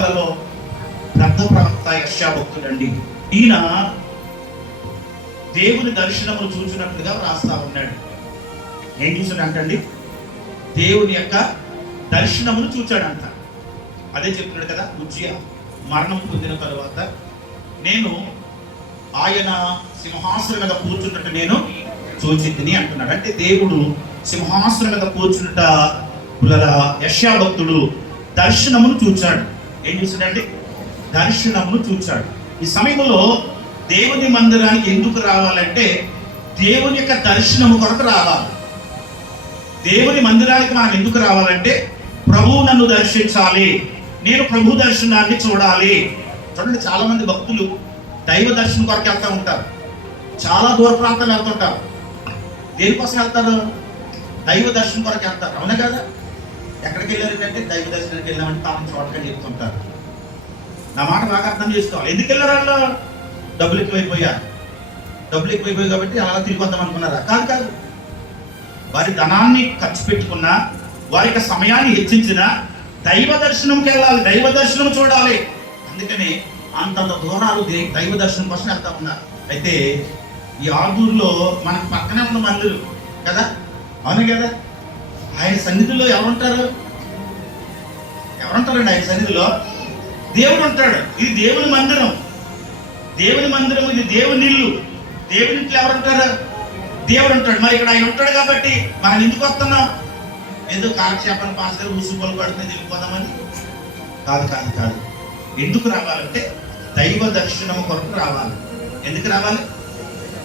ప్రవక్తలలో పెద్ద ప్రవక్త యెషయా భక్తుడండి. ఈయన దేవుని దర్శనమును చూసినట్లుగా రాస్తా ఉన్నాడు. ఏం చూసాడంటండి? దేవుని యొక్క దర్శనమును చూచాడంట. అదే చెప్తున్నాడు కదా, ఉజ్జియా మరణం పొందిన తరువాత నేను ఆయన సింహాసనం మీద కూర్చున్నట్టు నేను చూచితిని అంటున్నాడు. అంటే దేవుడు సింహాసనం మీద కూర్చున్నట యెషయా భక్తుడు దర్శనమును చూచాడు. ఏం చూసాడండి? దర్శనమును చూచాడు. ఈ సమయంలో దేవుని మందిరానికి ఎందుకు రావాలంటే దేవుని యొక్క దర్శనము కొరకు రావాలి. దేవుని మందిరానికి మనం ఎందుకు రావాలంటే ప్రభువు నన్ను దర్శించాలి, నేను ప్రభు దర్శనాన్ని చూడాలి. చూడండి, చాలా మంది భక్తులు దైవ దర్శనం కొరకు వెళ్తూ ఉంటారు, చాలా దూర ప్రాంతాలు వెళ్తుంటారు. దేనికోసం వెళ్తారు? దైవ దర్శనం కొరకు వెళ్తారు, అవునా కదా? ఎక్కడికి వెళ్ళారు అంటే దైవ దర్శనానికి వెళ్ళామంటే తాను చోటగా చెప్తుంటారు. నా మాట బాగా అర్థం చేసుకోవాలి. ఎందుకు వెళ్ళారు వాళ్ళు? డబ్బులు ఎక్కువైపోయారు కాబట్టి అలా తిరిగి వద్దాం అనుకున్నారా? కాదు. వారి ధనాన్ని ఖర్చు పెట్టుకున్నా, వారి యొక్క సమయాన్ని హెచ్చించిన దైవ దర్శనంకి వెళ్ళాలి, దైవ దర్శనం చూడాలి. అందుకని అంతంత దూరాలు దైవ దర్శనం కోసం వెళ్తా ఉన్నారు. అయితే ఈ ఆదూరులో మనకు పక్కనే ఉన్న మందిరం కదా, అవును కదా? ఆయన సన్నిధిలో ఎవరుంటారండి? ఆయన సన్నిధిలో దేవుడు ఉంటాడు. ఇది దేవుని మందిరం, ఇది దేవుని ఇల్లు. దేవుని ఇంట్లో ఎవరుంటారు? దేవుడు ఉంటాడు. మరి ఇక్కడ ఆయన ఉంటాడు కాబట్టి మనం ఎందుకు వస్తున్నాం? ఏదో కాలక్షేపణ పాస్టర్ ఉసుగోలు పడుతుంది వెళ్ళిపోదామని కాదు. ఎందుకు రావాలంటే దైవ దర్శనం కొరకు రావాలి. ఎందుకు రావాలి?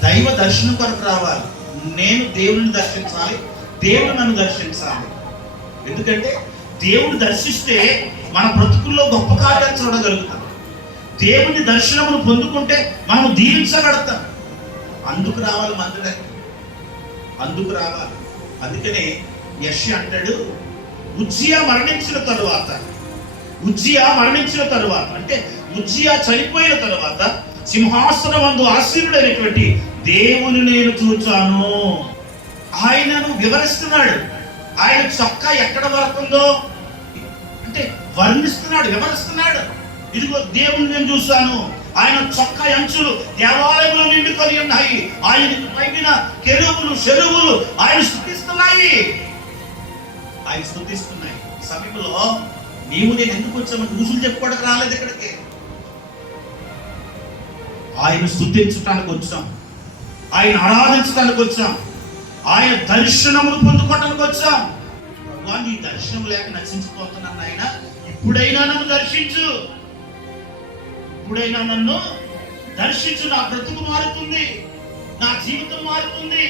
దైవ దర్శనం కొరకు రావాలి. నేను దేవుని దర్శించాలి, దేవుడు నన్ను దర్శించాలి. ఎందుకంటే దేవుడు దర్శిస్తే మన బ్రతుకుల్లో గొప్ప కార్యాలు చూడగలుగుతాం. దేవుని దర్శనమును పొందుకుంటే మనం దీవించబడతాం. అందుకు రావాలి మందిరానికి, అందుకు రావాలి. అందుకనే యెషయా అంటాడు, ఉజ్జియా మరణించిన తరువాత అంటే ఉజ్జియా చనిపోయిన తరువాత సింహాసనమందు ఆసీనుడైనటువంటి దేవుని నేను చూచాను. ఆయనను వివరిస్తున్నాడు. ఆయన చొక్కా ఎక్కడ వరకు ఉందో అంటే వర్ణిస్తున్నాడు, వివరిస్తున్నాడు. ఇదిగో దేవుని నేను చూశాను, ఆయన చొక్కా అంచులు దేవాలయంలో నిండుకొని ఉన్నాయి, ఆయనకు పైన కెరూబులు శరువులు ఆయన స్తుతిస్తున్నాయి. సమీపంలో నీవు నేను ఎందుకు వచ్చామని ఋషులు చెప్పుకోవడానికి రాలేదు ఇక్కడికి. ఆయన స్తుతించడానికి వచ్చాం, ఆయన ఆరాధించడానికి వచ్చాం, ఆయన దర్శనమును పొందుకోవడానికి వచ్చాం. ప్రభువా, నీ దర్శనం లేక నశించిపోతున్నాను ఆయన, ఇప్పుడైనా నన్ను దర్శించు, నా బ్రతుకు మారుతుంది, నా జీవితం మారుతుంది.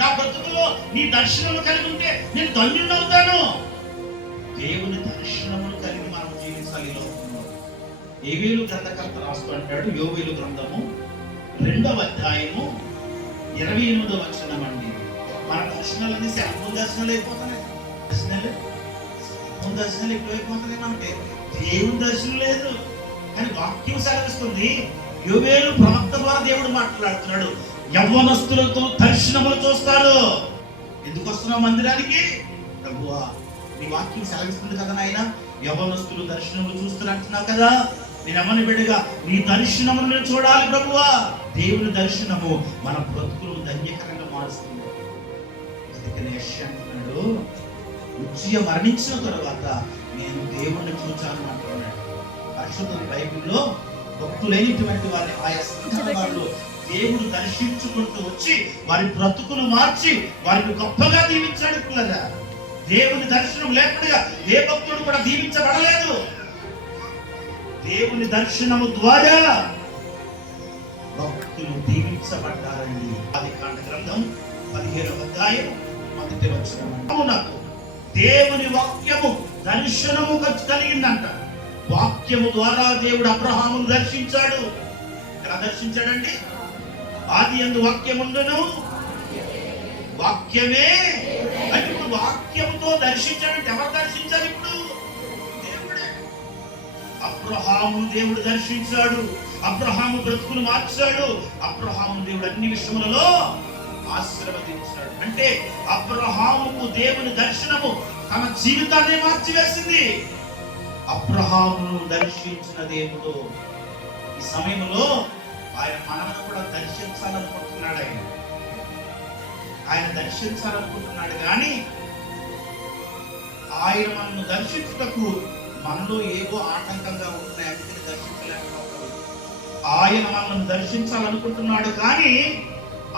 నా బ్రతుకులో నీ దర్శనము కలిగి ఉంటే నేను ధన్యుడవుతాను. దేవుని దర్శనమును కలిగి మనం జీవించాలి. యోవేలు గ్రంథకర్త రాస్తూ అంటాడు, యోవేలు గ్రంథము 2వ అధ్యాయము 28వ వచనం అండి. మన దర్శనాలన్నీ శాంతం దర్శనాలు అయిపోతున్నాయి, దర్శనాలు ఎక్కువైపోతున్నాయి. మనకి దేవుని దర్శనం లేదు. కానీ వాక్యం సెలవిస్తుంది, యోవేలు ప్రవక్త ద్వారా దేవుడు మాట్లాడుతున్నాడు, యవ్వనస్తులతో దర్శనములు చూస్తాడు. ఎందుకు వస్తున్నావు మందిరానికి? ప్రభువా, నీ వాక్యం సెలవిస్తుంది కదా నాయన, యవ్వనస్తులు దర్శనములు చూస్తున్నట్టున్నావు కదా, నేను అమ్మని బిడ్డగా నీ దర్శనమును నేను చూడాలి ప్రభువా. దేవుని దర్శనము మన బ్రతుకులు ధన్యకరంగా మారుస్తుంది. అందుకని యెషయా అంటున్నాడు, ఉజ్జియా మరణించిన తరువాత నేను దేవుణ్ణి చూచాను అంటున్నాడు. పరిశుద్ధ బైబిల్లో భక్తులైనటువంటి వారిని ఆయా సందర్భాల్లో దేవుడు దర్శించుకుంటూ వచ్చి వారి బ్రతుకులు మార్చి వారిని గొప్పగా దీవించాడు. పిల్లగా దేవుని దర్శనం లేకుండా ఏ భక్తుడు కూడా దీవించబడలేదు. దేవుని దర్శనము ద్వారా భక్తులు దీవించబడ్డారండి. ఆదికాండ గ్రంథం 15వ అధ్యాయం 1వ వచనం. నాకు దేవుని వాక్యము దర్శనము కలిగిందంట. వాక్యము ద్వారా దేవుడు అబ్రహామును దర్శించాడు. ఎలా దర్శించాడండి? ఆదియందు వాక్యముండును, వాక్యమే. అంటే ఇప్పుడు వాక్యముతో దర్శించాడంటే ఎవరు దర్శించారు? ఇప్పుడు దేవుడే. అబ్రహామును దేవుడు దర్శించాడు, అబ్రహాము బ్రతుకును మార్చాడు, అబ్రహాము దేవుడు అన్ని విషయములలో ఆశీర్వదించాడు. అంటే అబ్రహాముకు దేవుని దర్శనము తన జీవితాన్ని మార్చివేసింది. అబ్రహామును దర్శించిన దేవుడు. ఈ సమయంలో ఆయన మనల్ని కూడా దర్శించాలనుకుంటున్నాడు. ఆయన దర్శించాలనుకుంటున్నాడు కానీ ఆయన మనల్ని దర్శించుటకు మనలో ఏవో ఆటంకంగా ఉంటున్నాయి. అందుకని దర్శించలేకపోతాడు. ఆయన మనల్ని దర్శించాలనుకుంటున్నాడు కానీ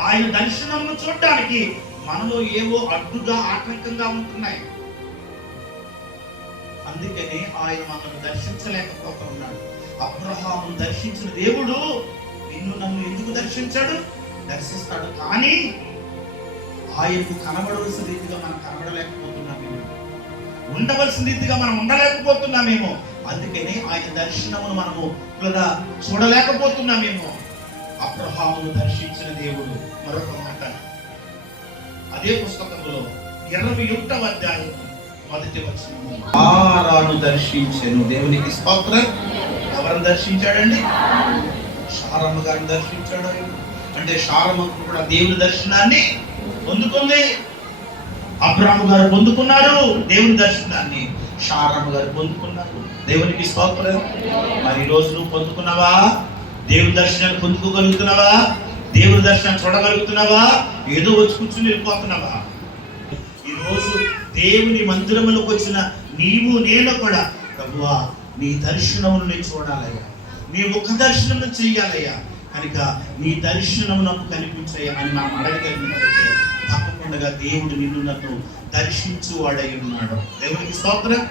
ఆయన దర్శనమును చూడడానికి మనలో ఏవో అడ్డుగా ఆటంకంగా ఉంటున్నాయి. అందుకని ఆయన మనల్ని దర్శించలేకపోతున్నాడు. అబ్రహామును దర్శించిన దేవుడు నిన్ను నన్ను ఎందుకు దర్శించాడు? దర్శిస్తాడు కానీ ఆయనకు కనబడవలసిన రీతిగా మనం కనబడలేకపోతున్నామేమో, ఉండవలసిన రీతిగా మనం ఉండలేకపోతున్నామేమో. అందుకని ఆయన దర్శనమును మనము చూడలేకపోతున్నామేమో. అబ్రహామును దర్శించిన దేవుడు. మరొక మాట అదే పుస్తకంలో 21వ అధ్యాయం 1వ వచనము, సారాను దర్శించెను. దేవునికి స్తోత్రం. ఎవరిని దర్శించాడండి? శారమ్మ గారిని దర్శించాడు. అంటే శారమ్మ కూడా దేవుని దర్శనాన్ని పొందుకుంది. అబ్రాహాము గారు పొందుకున్నారు దేవుని దర్శనాన్ని, శారమ్మ గారు పొందుకున్నారు. దేవునికి స్తోత్రం. మరి ఈ రోజు నువ్వు పొందుకున్నావా? దేవుని దర్శనాన్ని పొందుకోగలుగుతున్నావా? దేవుని దర్శనాన్ని చూడగలుగుతున్నావా? ఏదో వచ్చి కూర్చుని వెళ్ళిపోతున్నావా? ఈరోజు దేవుని మందిరములకు వచ్చిన నీవు నేను కూడా, ప్రభువా నీ దర్శనమును నేను చూడాలయ్యా, నీ ముఖ దర్శనము చెయ్యాలయ్యా, కనుక నీ దర్శనము నాకు కనిపించయ్యా అని మనం అడగగలిగినట్లయితే తప్పకుండా దేవుడు నిన్ను నన్ను దర్శించువాడై ఉన్నాడు. దేవునికి స్తోత్రం.